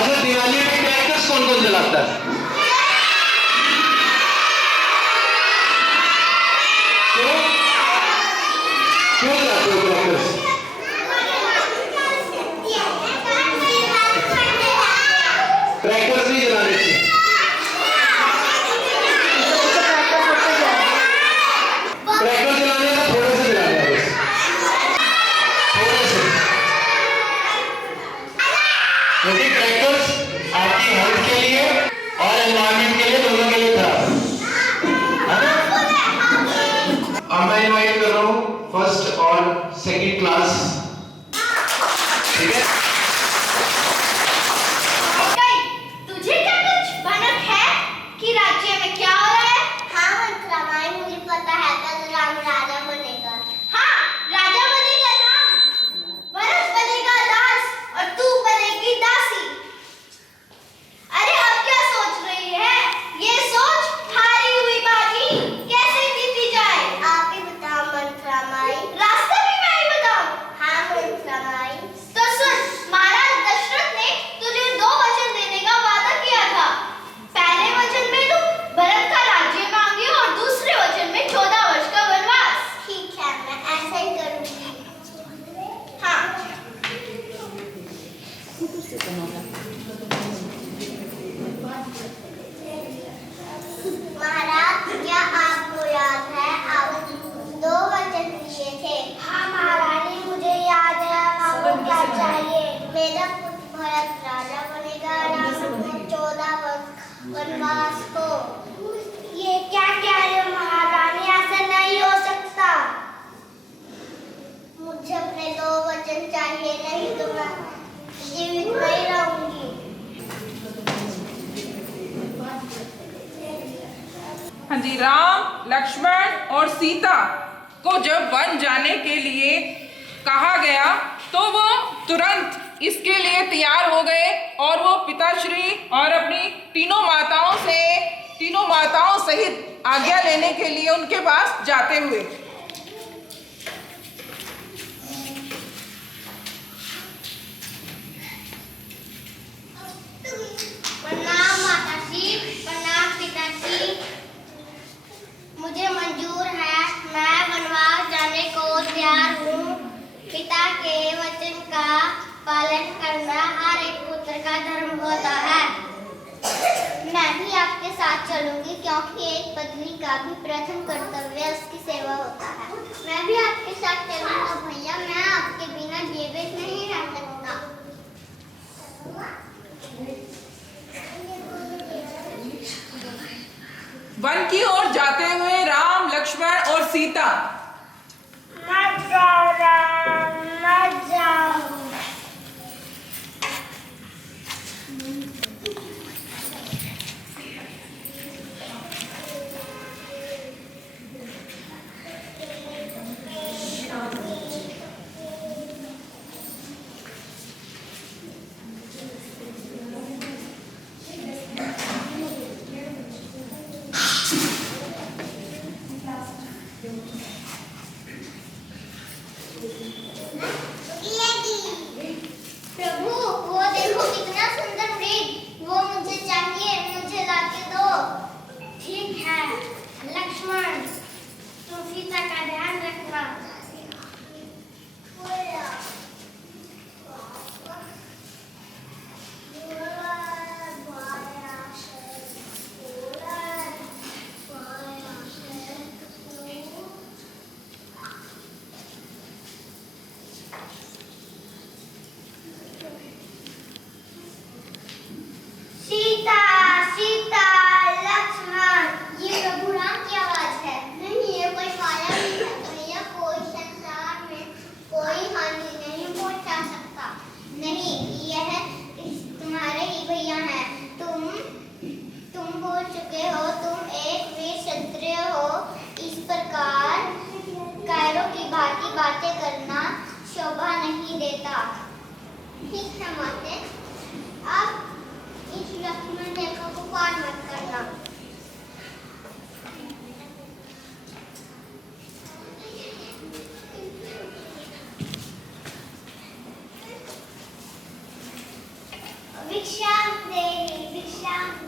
अच्छा, दिवाली में क्रैकर्स कौन कौन जलाता है? क्यों क्यों जलाते हो क्रैकर्स? क्रैकर्स नहीं जलाने चाहिए। क्रैकर जलाने का थोड़े से जलाने हैं बस, थोड़े से, क्योंकि क्रैकर्स आपकी हेल्थ के लिए और एनवायरनमेंट के लिए, दोनों के लिए खराब है ना? अब मैं इनवाइट कर रहा हूँ फर्स्ट और सेकंड क्लास, ठीक है? तुझे क्या कुछ भनक है कि राज्य में क्या हो रहा है? हाँ मंत्रामाई, मुझे पता है कल राम राजा बनेगा। हाँ, राजा बनेगा राम, भरत बनेगा दास और तू बनेगी दासी। अरे अब क्या सोच रही है? ये सोच हारी हुई बाजी कैसे जीती जाए। आप ही बताओ मंत्रामाई। रास्ता भी मैं ही बताऊं? हाँ मंत्रामाई। तो सुन, महाराज दशरथ ने तुझे 2 वचन देने का वादा किया था। पहले वचन में तू भरत का राज्य मांगी और दूसरे वचन में 14 वर्ष का वनवास। ठीक है, मैं ऐसा ही करूंगी। हाँ। महाराज, क्या आपको याद है आप 2 वचन दिए थे? हाँ महारानी, मुझे याद है। आपको क्या चाहिए? मेरा पुत्र भरत राजा बनेगा, राम को 14 वर्ष वनवास हो। ये क्या कह रहे हो महारानी? ऐसा नहीं हो सकता। मुझे अपने 2 वचन चाहिए, नहीं तो मैं जीवित नहीं रहूंगी। हाँ जी, राम, लक्ष्मण और सीता को जब वन जाने के लिए कहा गया तो वो तुरंत इसके लिए तैयार हो गए और वो पिताश्री और अपनी तीनों माताओं सहित आज्ञा लेने के लिए उनके पास जाते हुए। प्रणाम माताजी, प्रणाम पिताजी। मुझे मंजूर है, मैं वनवास जाने को तैयार हूँ। पिता के वचन का पालन करना हर एक पुत्र का धर्म होता है। मैं भी आपके साथ चलूंगी, क्योंकि एक पत्नी का भी प्रथम कर्तव्य उसकी सेवा होता है। मैं भी आपके साथ चलूंगा भैया, मैं आपके बिना जीवित नहीं रह सकता। वन की ओर जाते हुए राम, लक्ष्मण और सीता। मत जाओ राम, मत जाओ।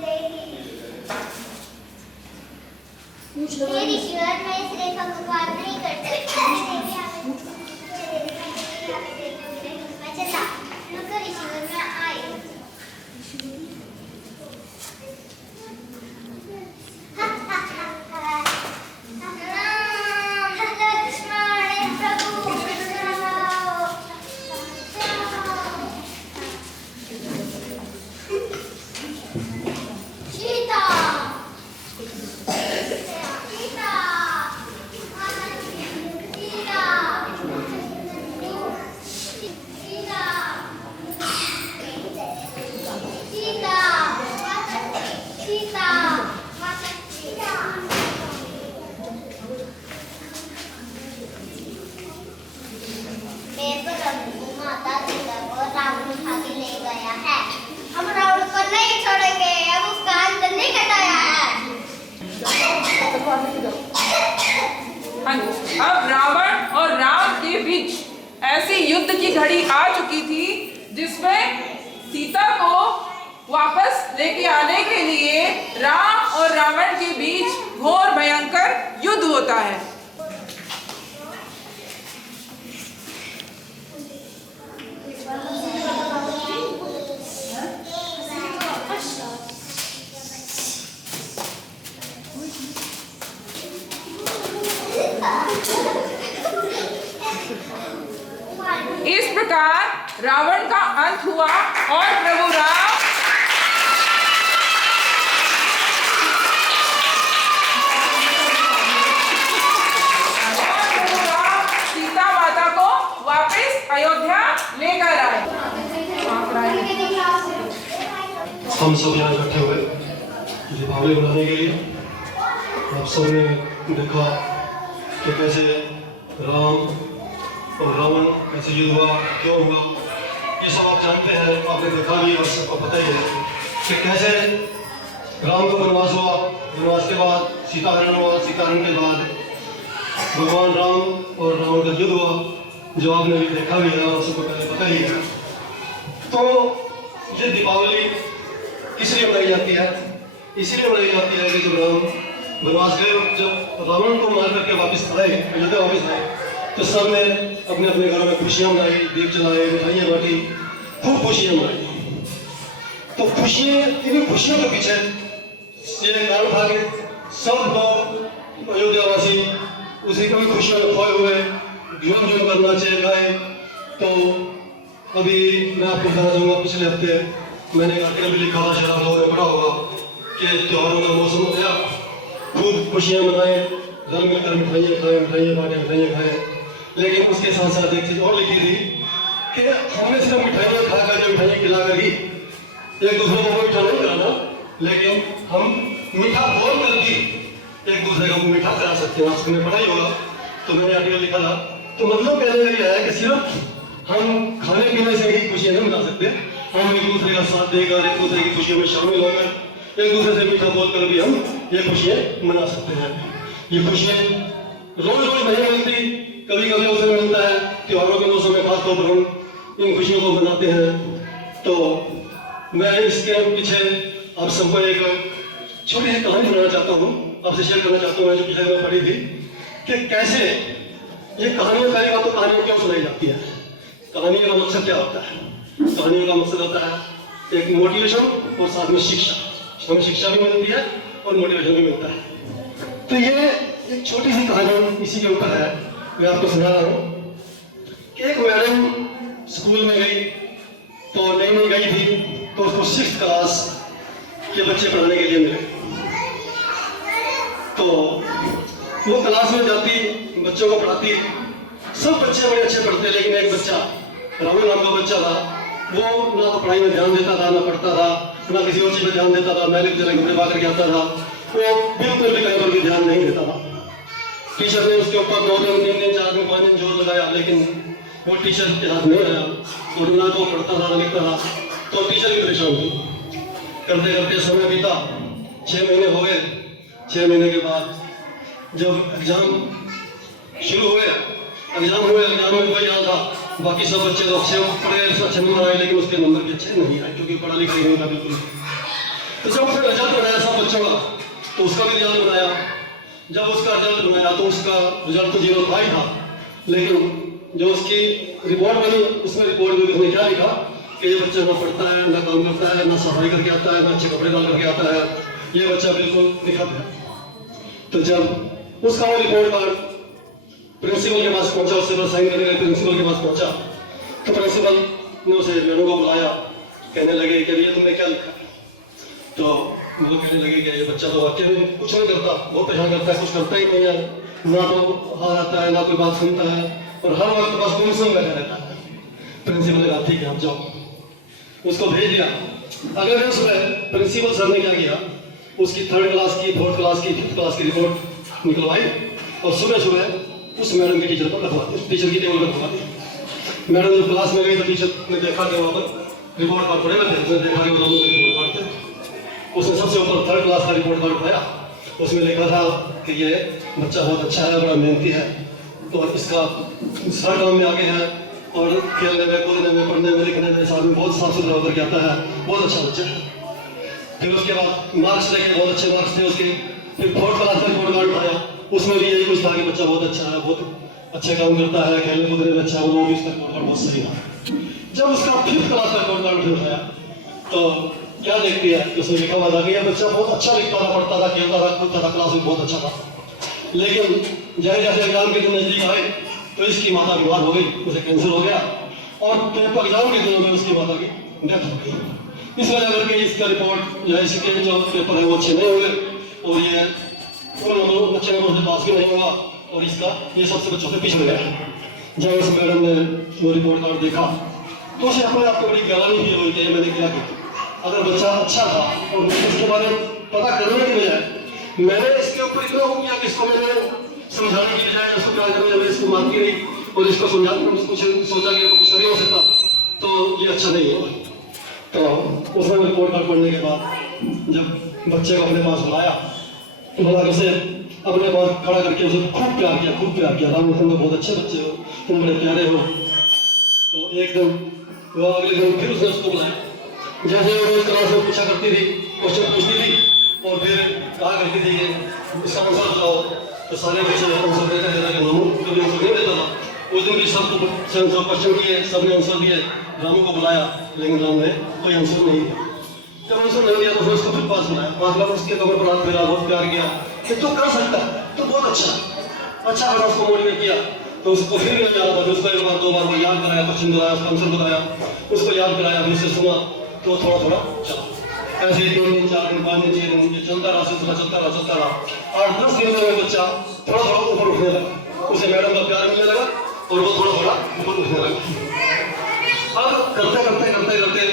मेरी ईश्वर मैं इस रेखा को पार नहीं कर सकती। मैं चला रुकर ईश्वर में आई। लक्ष्मण प्रभु सीता माता सीता को रावण उठा के ले गया है। हम रावण को नहीं छोड़ेंगे, अब उसका अंत नहीं कटाया है। हाँ जी, अब रावण और राम के बीच ऐसी युद्ध की घड़ी आ चुकी थी जिसमें सीता को वापस लेके आने के लिए राम और रावण के बीच घोर भयंकर युद्ध होता है। इस प्रकार रावण का अंत हुआ और प्रभु राम सीता माता को वापस अयोध्या लेकर आए। हम सब यहाँ इकट्ठे हुए दीपावली मनाने के लिए। आप सबने देखा कि कैसे राम और रावण कैसे युद्ध हुआ, क्यों हुआ, ये सब आप जानते हैं, आपने देखा भी और सबको पता ही है कि कैसे राम को वनवास हुआ, वनवास के बाद सीताहरण हुआ, सीताहरण के बाद भगवान राम और रावण का युद्ध हुआ, जो आपने भी देखा भी है और सबको पहले पता ही है। तो ये दीपावली इसलिए मनाई जाती है, इसीलिए मनाई जाती है कि जब राम वनवास गए, जब रावण को मार करके वापस आए, अयोध्या वापस आए, तो सब ने अपने अपने घरों में खुशियां मनाई, दीप जलाए, मिठाइयाँ बांटी, खूब खुशियां मनाई। तो खुशियाँ, इन्हीं खुशियों के पीछे ये कारण था कि सब लोग अयोध्यावासी उसी कभी खुशियों में खोए हुए झूम झूम कर नाचे गाए। तो अभी मैं आपको बताना चाहूँगा, पिछले हफ्ते मैंने एक आर्टिकल भी लिखा था, शायद आप लोगों ने पढ़ा होगा कि त्योहारों का मौसम हो गया, खूब खुशियाँ मनाए, रल मिलकर मिठाइयाँ खाएं, मिठाइयाँ बांटें, मिठाइयाँ खाएं। लेकिन उसके साथ साथ एक चीज़ और लिखी थी कि हमने सिर्फ मिठाइयाँ खाकर या मिठाइयाँ खिलाकर ही एक दूसरे को मीठा नहीं कराना, लेकिन हम मीठा बोल कर भी एक दूसरे को मीठा करा सकते हैं। आपने पढ़ा ही होगा, तो मैंने आर्टिकल लिखा था। तो मतलब कहने का यह है कि सिर्फ हम खाने पीने से ही खुशियाँ नहीं मना सकते, हम एक दूसरे का साथ देकर, एक दूसरे की खुशियों में शामिल होकर, एक दूसरे से मीठा बोलकर भी हम ये खुशियाँ मना सकते हैं। ये खुशियाँ रोज रोज नहीं मिलती, कभी कभी अवसर मिलता है त्योहारों के मौसम में, खासतौर पर हम इन खुशियों को मनाते हैं। तो मैं इसके पीछे आप सबको एक छोटी सी कहानी सुनाना चाहता हूँ, आपसे शेयर करना चाहता हूँ, जो पिछले में पढ़ी थी कि कैसे ये कहानियों, पहली बात तो कहानियों क्यों सुनाई जाती है, कहानियों का मकसद क्या होता है। कहानियों का मकसद होता है एक मोटिवेशन और साथ में शिक्षा, हमें शिक्षा भी मिलती है और मोटिवेशन भी मिलता है। तो ये एक छोटी सी कहानी इसी के ऊपर है, मैं आपको सुना रहा हूँ कि एक मैडम स्कूल में गई, तो नई नई गई थी, तो उसको 6th क्लास के बच्चे पढ़ाने के लिए मिले। तो वो क्लास में जाती, बच्चों को पढ़ाती, सब बच्चे बड़े अच्छे पढ़ते, लेकिन एक बच्चा, राहुल नाम का बच्चा था, वो ना तो पढ़ाई में ध्यान देता था, ना पढ़ता था, ना किसी और चीज में ध्यान देता था, मैंने जरा घूमने पा करके आता था, वो बिल्कुल भी कहीं पर भी ध्यान नहीं देता था। टीचर ने उसके ऊपर 2 दिन 3 दिन 4 दिन 5 दिन जोर लगाया, लेकिन वो टीचर के हाथ नहीं आया, और ना तो पढ़ता था, ना लिखता था। तो टीचर भी परेशान हुई, करते करते समय बीता, 6 महीने हो गए। 6 महीने के बाद जब एग्जाम शुरू हुए, एग्जाम में कोई याद था, बाकी सब बच्चे तो अच्छे पढ़े, अच्छे नंबर आए, लेकिन उसके नंबर भी अच्छे नहीं आए, क्योंकि पढ़ा लिखा नहीं था बिल्कुल। तो जब उसने रिजल्ट बनाया सब बच्चों का, तो उसका भी रिजल्ट बनाया। जब उसका रिजल्ट बनाया तो उसका रिजल्ट तो 0.5 था, लेकिन जो उसकी रिपोर्ट बनी उसमें रिपोर्ट में उसने क्या लिखा कि ये बच्चा ना पढ़ता है, ना काम करता है, ना सफाई करके आता है, ना अच्छे कपड़े डाल करके आता है, ये बच्चा बिल्कुल निखत है। तो जब उसका वो रिपोर्ट कार्ड प्रिंसिपल के पास पहुंचा, उससे बस साइन करने के प्रिंसिपल के पास पहुंचा, तो प्रिंसिपल ने उसे मैडम को बुलाया, कहने लगे कि ये तुमने क्या लिखा। तो वो कहने लगे कि ये बच्चा तो वाकई में कुछ नहीं करता, बहुत परेशान करता है, कुछ करता ही नहीं है, ना तो हार आता है, ना कोई बात सुनता है, और हर वक्त बस गुमसुम बैठा रहता है। प्रिंसिपल ने कहा ठीक है आप जाओ, उसको भेज दिया। अगले दिन सुबह प्रिंसिपल सर ने क्या किया, उसकी 3rd क्लास की, 4th क्लास की, 5th क्लास की रिपोर्ट निकलवाई और सुबह सुबह उस मैडम के टीचर पर रखवा दी, टीचर की टेबल पर रखवा दी। मैडम जब क्लास में गई तो टीचर ने देखा कि वहाँ पर रिपोर्ट कार्ड पड़े हुए थे, उसने देखा कि वो दोनों रिपोर्ट कार्ड थे। उसने सबसे ऊपर 3rd क्लास का रिपोर्ट कार्ड उठाया, उसमें लिखा था कि ये बच्चा बहुत अच्छा है, बड़ा मेहनती है, तो इसका हर काम में आगे है, और खेलने में, कूदने में, पढ़ने में, लिखने में, साथ में बहुत साफ सुथरा होकर के आता है, बहुत अच्छा बच्चा है। फिर उसके बाद मार्क्स लेके बहुत अच्छे मार्क्स थे उसके। फिर 4th क्लास का रिपोर्ट कार्ड उठाया, उसमें भी यही कुछ था कि बच्चा बहुत अच्छा है, बहुत अच्छे काम करता है, खेलने कूदने में अच्छा है, वो भी उसका रिपोर्ट कार्ड बहुत सही था। जब उसका 5th क्लास का रिपोर्ट कार्ड उठाया तो क्या देखती है कि उसमें लिखा हुआ था कि यह बच्चा बहुत अच्छा लिखता था, पढ़ता था, खेलता था, कूदता था, क्लास में बहुत अच्छा था, लेकिन जैसे जैसे एग्जाम के दिन नजदीक आए तो इसकी माता बीमार हो गई, उसे कैंसर हो गया, और पेपर एग्जाम के दिनों में उसकी माता की डेथ हो गई। इस वजह करके इसका रिपोर्ट जो है, इसके जो पेपर है वो अच्छे नहीं हुए, और ये अच्छे नंबर से पास भी नहीं हुआ, और इसका ये सबसे बच्चों से पिछड़ गया। जब उस मैडम ने वो रिपोर्ट कार्ड देखा तो उसे अपने आप को बड़ी गवानी फील हुई कि मैंने क्या किया। अगर बच्चा अच्छा था और उसके बारे में पता करने की बजाय मैंने इसके ऊपर इतना हो गया कि इसको मैंने समझाने की बजाय उसको क्या करने लगा, इसको मारती रही और इसको समझाने कुछ सोचा कि कुछ नहीं हो सकता, तो ये अच्छा नहीं है। तो उसने रिपोर्ट कार्ड पढ़ने के बाद जब बच्चे को अपने पास बुलाया तो बुला के उसे अपने पास खड़ा करके उसे खूब प्यार किया, खूब प्यार किया। राम तुम तो बहुत अच्छे बच्चे हो, तुम बड़े प्यारे हो। तो एक दिन वो अगले दिन फिर उसने उसको बुलाया, जैसे वो रोज क्लास में पूछा करती थी, क्वेश्चन पूछती थी और फिर कहा करती थी कि इसका आंसर बताओ, तो सारे बच्चे आंसर देते थे, लेकिन रामू कभी आंसर नहीं देता था। उस दिन भी सब क्वेश्चन किए, सबने आंसर दिए, रामू को बुलाया, लेकिन राम ने कोई आंसर नहीं दिया। जब आंसर नहीं दिया तो फिर उसको फिर पास बुलाया, पास बुला उसके कमर पर हाथ फेरा, बहुत प्यार किया कि तू कर सकता है, तो बहुत अच्छा बड़ा उसको मोटिवेट किया। तो उसको फिर भी नहीं जाना था, उसको 1 बार 2 बार वो याद कराया, क्वेश्चन कराया, उसका आंसर बताया, उसको याद कराया, फिर उससे सुना, तो थोड़ा चला। ऐसे 3 दिन 4 दिन 5 दिन 6 दिन ये चलता रहा, सिलसिला चलता रहा। 8-10 दिन में वो बच्चा थोड़ा ऊपर उठने लगा, उसे मैडम का प्यार मिलने लगा और वो थोड़ा ऊपर उठने लगा। अब करते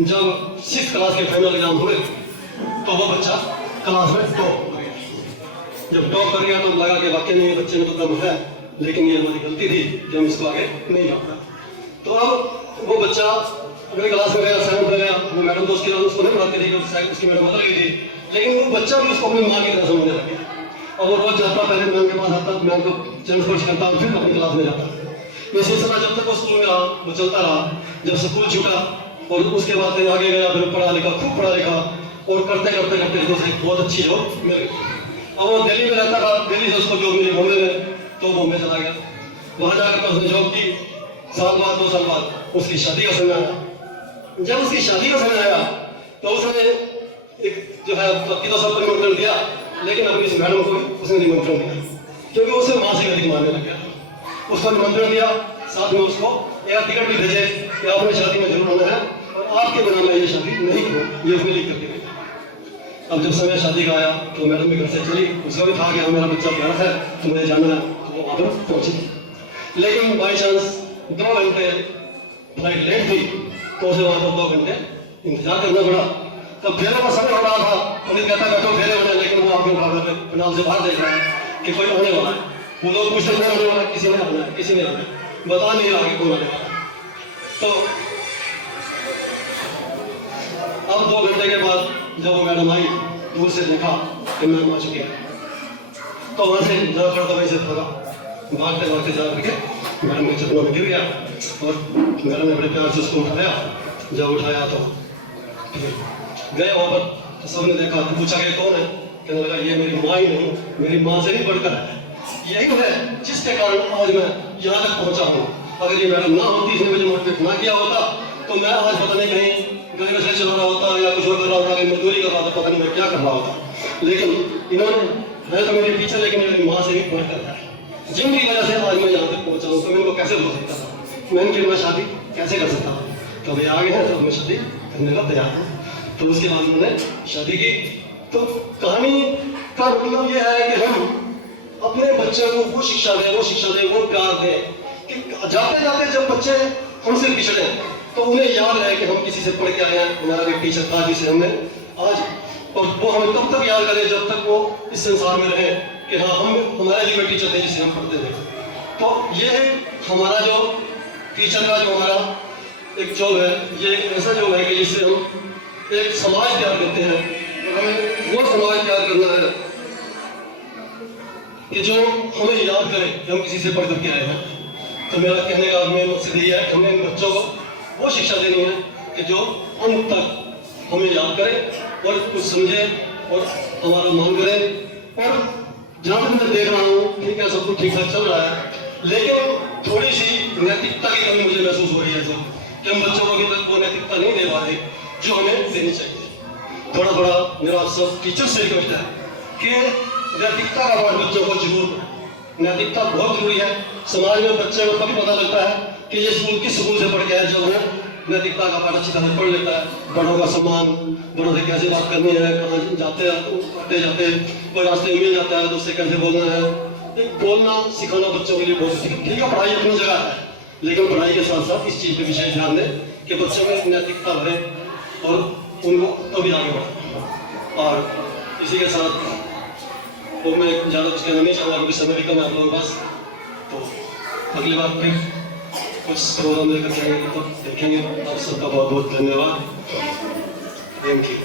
जब 6th क्लास के फाइनल एग्जाम हुए तो वो बच्चा क्लास में टॉप कर गया। जब टॉप कर गया तो लगा कि वाकई में ये बच्चे में तो दम है, लेकिन ये हमारी गलती थी जो हम इसको आगे नहीं बढ़ा। तो अब वो बच्चा अगले क्लास में गया, 7th में गया, वो मैडम तो उसको नहीं पढ़ाती थी, उसकी मैडम बदल गई थी, लेकिन वो बच्चा भी उसको अपनी माँ की तरह समझने लग गया। और वो रोज जाता, पहले मैम के पास आता, मैम को चरण स्पर्श करता और फिर अपनी क्लास में जाता। ये सिलसिला जब तक वो स्कूल में रहा वो चलता रहा। जब स्कूल छूटा और उसके बाद फिर आगे गया, फिर पढ़ा लिखा, खूब पढ़ा लिखा, और करते उसे बहुत अच्छी जॉब मिल गई। और वो दिल्ली में रहता था, दिल्ली से उसको जॉब मिली बॉम्बे में, तो बॉम्बे चला गया। वहाँ जाकर उसने जॉब की, 2 साल बाद उसकी शादी का समय आया। जब उसकी शादी का समय आया तो उसने एक जो है पति तो सबको निमंत्रण दिया, लेकिन अपनी इस मैडम को उसने निमंत्रण दिया, क्योंकि उसे माँ से अधिक मानने लग गया। उसको निमंत्रण दिया, साथ में उसको एक टिकट भी भेजे कि आपने शादी में जरूर आना है और आपके बिना मैं ये शादी नहीं करूँ, ये उसने लिख करके भेजा। अब जब समय शादी का आया तो मैडम भी घर से चली, उसका भी था कि हाँ मेरा बच्चा प्यारा है तो मुझे जाना है, तो वो वहाँ पर पहुँची। लेकिन बाई चांस 2 घंटे फ्लाइट लेट थी तो उसे वहाँ पर 2 घंटे इंतजार करना पड़ा। तब फेरे का समय हो रहा था, पुलिस कहता बैठो फेरे होने, लेकिन वो आपके उठाकर फिनाल से बाहर देख रहा है कि कोई आने वाला है। वो लोग कुछ नहीं आने वाला, किसी ने आना है, किसी ने आना है, बता नहीं रहा कि कौन आने वाला। तो अब 2 घंटे के बाद जब वो मैडम आई, दूर से देखा कि मैम आ चुकी है, तो वहाँ से जरा खड़ा वहीं से भागा, भागते जा करके मैडम के चरणों में गिर गया और मैडम ने बड़े प्यार से उसको उठाया। जब उठाया तो फिर गए वहाँ पर तो सबने देखा तो पूछा कि कौन है, कहने लगा ये मेरी माँ ही नहीं, मेरी माँ से भी बढ़कर है। यही वो है जिसके कारण आज मैं यहाँ तक पहुँचा हूँ। अगर ये मैडम ना होती, इसने मुझे मोटिवेट ना किया होता तो मैं आज पता नहीं कहीं गाड़ी में चला रहा होता या कुछ और कर रहा होता, कहीं मजदूरी कर रहा था, पता नहीं मैं क्या कर रहा होता। लेकिन इन्होंने, है तो मेरी टीचर लेकिन मेरी माँ से भी बढ़कर है, जिनकी वजह से आज मैं यहाँ तक पहुँचा हूँ। तो मैं इनको कैसे बोल सकता था, मैं इनकी मैं शादी कैसे कर सकता हूँ। तो अभी आ गए हैं तो मैं शादी करने का तैयार हूँ। तो उसके बाद उन्होंने शादी की। तो कहानी का मतलब ये है कि हम अपने बच्चे को वो शिक्षा दें, वो प्यार दें कि जाते जाते जब बच्चे हमसे पिछड़े तो उन्हें याद रहे कि हम किसी से पढ़ के आए हैं, हमारा एक टीचर था जिसे हमने आज, और वो हमें तब तक याद करे जब तक वो इस संसार में रहे कि हाँ हम हमारे लिए टीचर थे जिसे हम पढ़ते थे। तो ये है हमारा जो टीचर का जो हमारा एक जॉब है, ये एक ऐसा जॉब है कि जिससे हम एक समाज तैयार करते हैं। और हमें वो समाज तैयार करना है कि जो हमें याद करे कि हम किसी से पढ़ करके आए हैं। तो मेरा कहने का मेन मकसद यही है कि हमें इन बच्चों को वो शिक्षा देनी है कि जो अंत तक हमें याद करे और कुछ समझे और हमारा मान करे। और जहाँ तक मैं देख रहा हूँ ठीक है, सब कुछ ठीक ठाक चल रहा है, लेकिन थोड़ी सी नैतिकता की कमी मुझे महसूस हो रही है सब, कि हम बच्चों को अभी तक वो नैतिकता नहीं दे पा रहे जो हमें देनी चाहिए। थोड़ा थोड़ा मेरा सब टीचर से रिक्वेस्ट है कि नैतिकता का पाठ बच्चों को जरूर, नैतिकता बहुत जरूरी है। समाज में बच्चे को कभी पता लगता है कि ये स्कूल किस स्कूल से पढ़ के है, जब वो नैतिकता का पाठ अच्छी तरह पढ़ लेता है। बड़ों का सम्मान, बड़ों से कैसे बात करनी है, कहाँ जाते जाते कोई रास्ते में मिल जाता है तो उससे कैसे बोलना है, एक बोलना सिखाना बच्चों के लिए बहुत ठीक है। पढ़ाई अपनी जगह है, लेकिन पढ़ाई के साथ साथ इस चीज़ पे विशेष ध्यान दें कि बच्चों में नैतिकता भरे और उनको तभी आगे बढ़े। और इसी के साथ वो मैं ज़्यादा कुछ कहना नहीं चाहूँगा क्योंकि समय भी कम है आप लोगों के पास। तो अगली बार फिर कुछ प्रोग्राम लेकर जाएंगे तो देखेंगे। आप सबका बहुत बहुत धन्यवाद। Thank you.